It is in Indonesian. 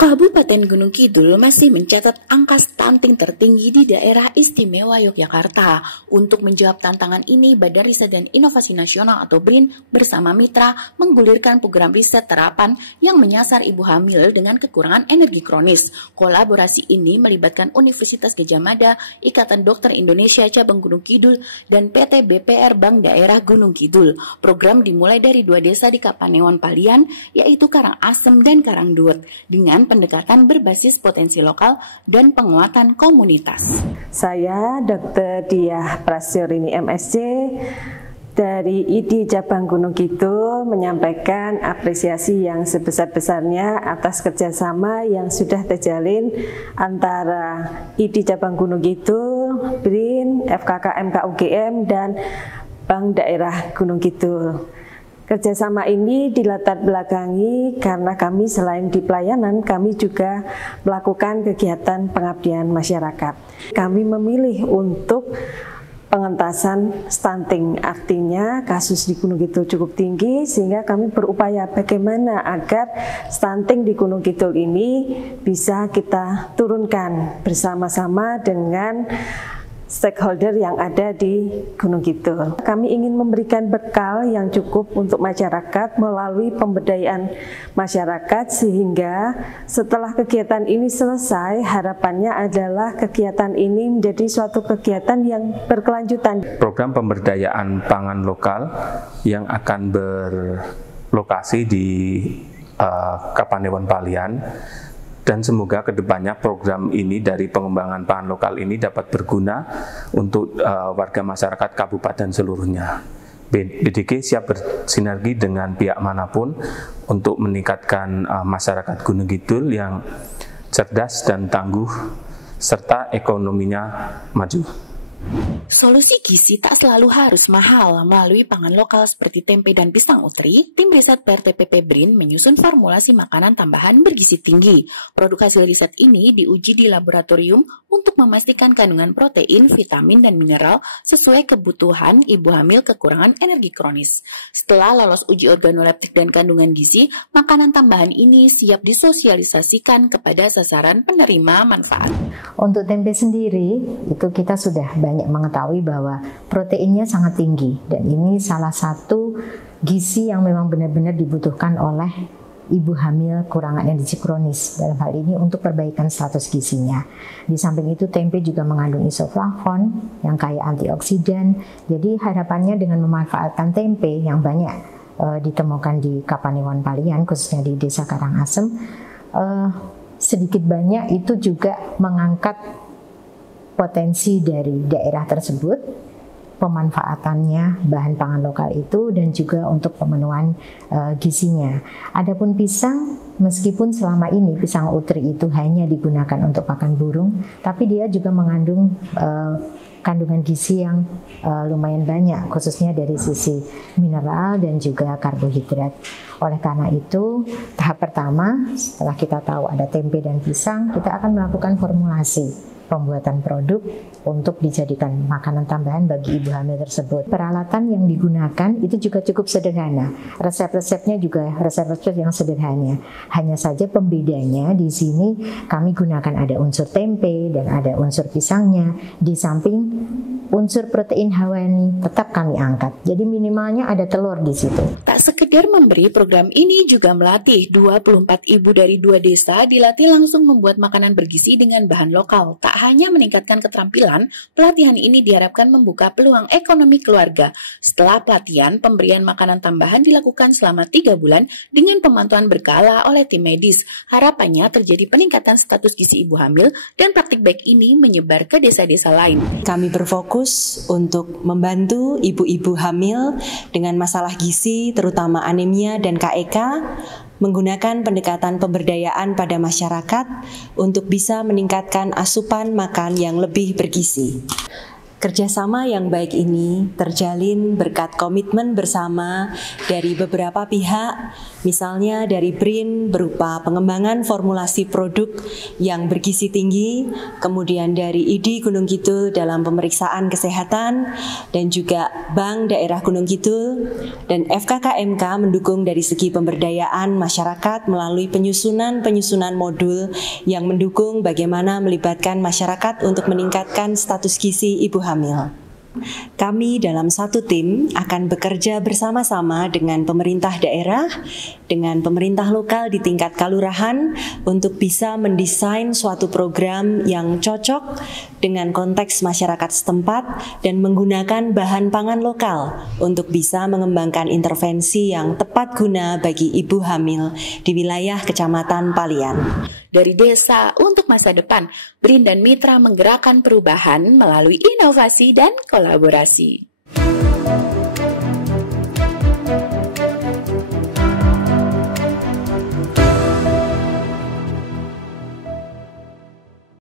Kabupaten Gunung Kidul masih mencatat angka stunting tertinggi di daerah istimewa Yogyakarta. Untuk menjawab tantangan ini, Badan Riset dan Inovasi Nasional atau BRIN bersama mitra menggulirkan program riset terapan yang menyasar ibu hamil dengan kekurangan energi kronis. Kolaborasi ini melibatkan Universitas Gadjah Mada, Ikatan Dokter Indonesia Cabang Gunung Kidul, dan PT BPR Bank Daerah Gunung Kidul. Program dimulai dari 2 desa di Kapanewon Palian, yaitu Karangasem dan Karangduet, dengan pendekatan berbasis potensi lokal dan penguatan komunitas. Saya Dr. Diah Prasetyorini MSc dari ID Cabang Gunung Kidul menyampaikan apresiasi yang sebesar-besarnya atas kerjasama yang sudah terjalin antara ID Cabang Gunung Kidul, BRIN, FKK MKUGM, dan Bank Daerah Gunung Kidul. Kerjasama ini dilatar belakangi karena kami selain di pelayanan, kami juga melakukan kegiatan pengabdian masyarakat. Kami memilih untuk pengentasan stunting, artinya kasus di Gunung Kidul cukup tinggi, sehingga kami berupaya bagaimana agar stunting di Gunung Kidul ini bisa kita turunkan bersama-sama dengan stakeholder yang ada di Gunung Kidul. Kami ingin memberikan bekal yang cukup untuk masyarakat melalui pemberdayaan masyarakat, sehingga setelah kegiatan ini selesai, harapannya adalah kegiatan ini menjadi suatu kegiatan yang berkelanjutan. Program pemberdayaan pangan lokal yang akan berlokasi di Kapanewon Palian, dan semoga kedepannya program ini dari pengembangan pangan lokal ini dapat berguna untuk warga masyarakat kabupaten seluruhnya. BDG siap bersinergi dengan pihak manapun untuk meningkatkan masyarakat Gunung Kidul yang cerdas dan tangguh serta ekonominya maju. Solusi gizi tak selalu harus mahal. Melalui pangan lokal seperti tempe dan pisang utri, tim riset PRTPP BRIN menyusun formulasi makanan tambahan bergizi tinggi. Produk hasil riset ini diuji di laboratorium untuk memastikan kandungan protein, vitamin, dan mineral sesuai kebutuhan ibu hamil kekurangan energi kronis. Setelah lolos uji organoleptik dan kandungan gizi, makanan tambahan ini siap disosialisasikan kepada sasaran penerima manfaat. Untuk tempe sendiri, itu kita sudah banyak mengetahui bahwa proteinnya sangat tinggi, dan ini salah satu gizi yang memang benar-benar dibutuhkan oleh ibu hamil kurangan energi kronis, dalam hal ini untuk perbaikan status gizinya. Di samping itu, tempe juga mengandung isoflavon yang kaya antioksidan. Jadi harapannya dengan memanfaatkan tempe yang banyak ditemukan di Kapanewon Palian, khususnya di Desa Karangasem, sedikit banyak itu juga mengangkat potensi dari daerah tersebut, pemanfaatannya bahan pangan lokal itu, dan juga untuk pemenuhan gizinya. Adapun pisang, meskipun selama ini pisang utri itu hanya digunakan untuk pakan burung, tapi dia juga mengandung kandungan gizi yang lumayan banyak, khususnya dari sisi mineral dan juga karbohidrat. Oleh karena itu, tahap pertama setelah kita tahu ada tempe dan pisang, kita akan melakukan formulasi pembuatan produk untuk dijadikan makanan tambahan bagi ibu hamil tersebut. Peralatan yang digunakan itu juga cukup sederhana. Resep-resepnya juga resep-resep yang sederhana. Hanya saja pembedanya di sini kami gunakan ada unsur tempe dan ada unsur pisangnya. Di samping unsur protein hewani tetap kami angkat. Jadi minimalnya ada telur di situ. Tak sekedar memberi, program ini juga melatih 24 ibu dari 2 desa dilatih langsung membuat makanan bergizi dengan bahan lokal. Tak hanya meningkatkan keterampilan, pelatihan ini diharapkan membuka peluang ekonomi keluarga. Setelah pelatihan, pemberian makanan tambahan dilakukan selama 3 bulan dengan pemantauan berkala oleh tim medis. Harapannya terjadi peningkatan status gizi ibu hamil dan praktik baik ini menyebar ke desa-desa lain. Kami berfokus untuk membantu ibu-ibu hamil dengan masalah gizi, terutama anemia dan KEK, menggunakan pendekatan pemberdayaan pada masyarakat untuk bisa meningkatkan asupan makan yang lebih bergizi. Kerjasama yang baik ini terjalin berkat komitmen bersama dari beberapa pihak, misalnya dari BRIN berupa pengembangan formulasi produk yang bergizi tinggi, kemudian dari ID Gunung Kidul dalam pemeriksaan kesehatan, dan juga Bank Daerah Gunung Kidul, dan FKKMK mendukung dari segi pemberdayaan masyarakat melalui penyusunan modul yang mendukung bagaimana melibatkan masyarakat untuk meningkatkan status gizi ibu hamil. Kami dalam satu tim akan bekerja bersama-sama dengan pemerintah daerah, dengan pemerintah lokal di tingkat kalurahan untuk bisa mendesain suatu program yang cocok dengan konteks masyarakat setempat dan menggunakan bahan pangan lokal untuk bisa mengembangkan intervensi yang tepat guna bagi ibu hamil di wilayah Kecamatan Palian. Dari desa untuk masa depan, BRIN dan mitra menggerakkan perubahan melalui inovasi dan kolaborasi.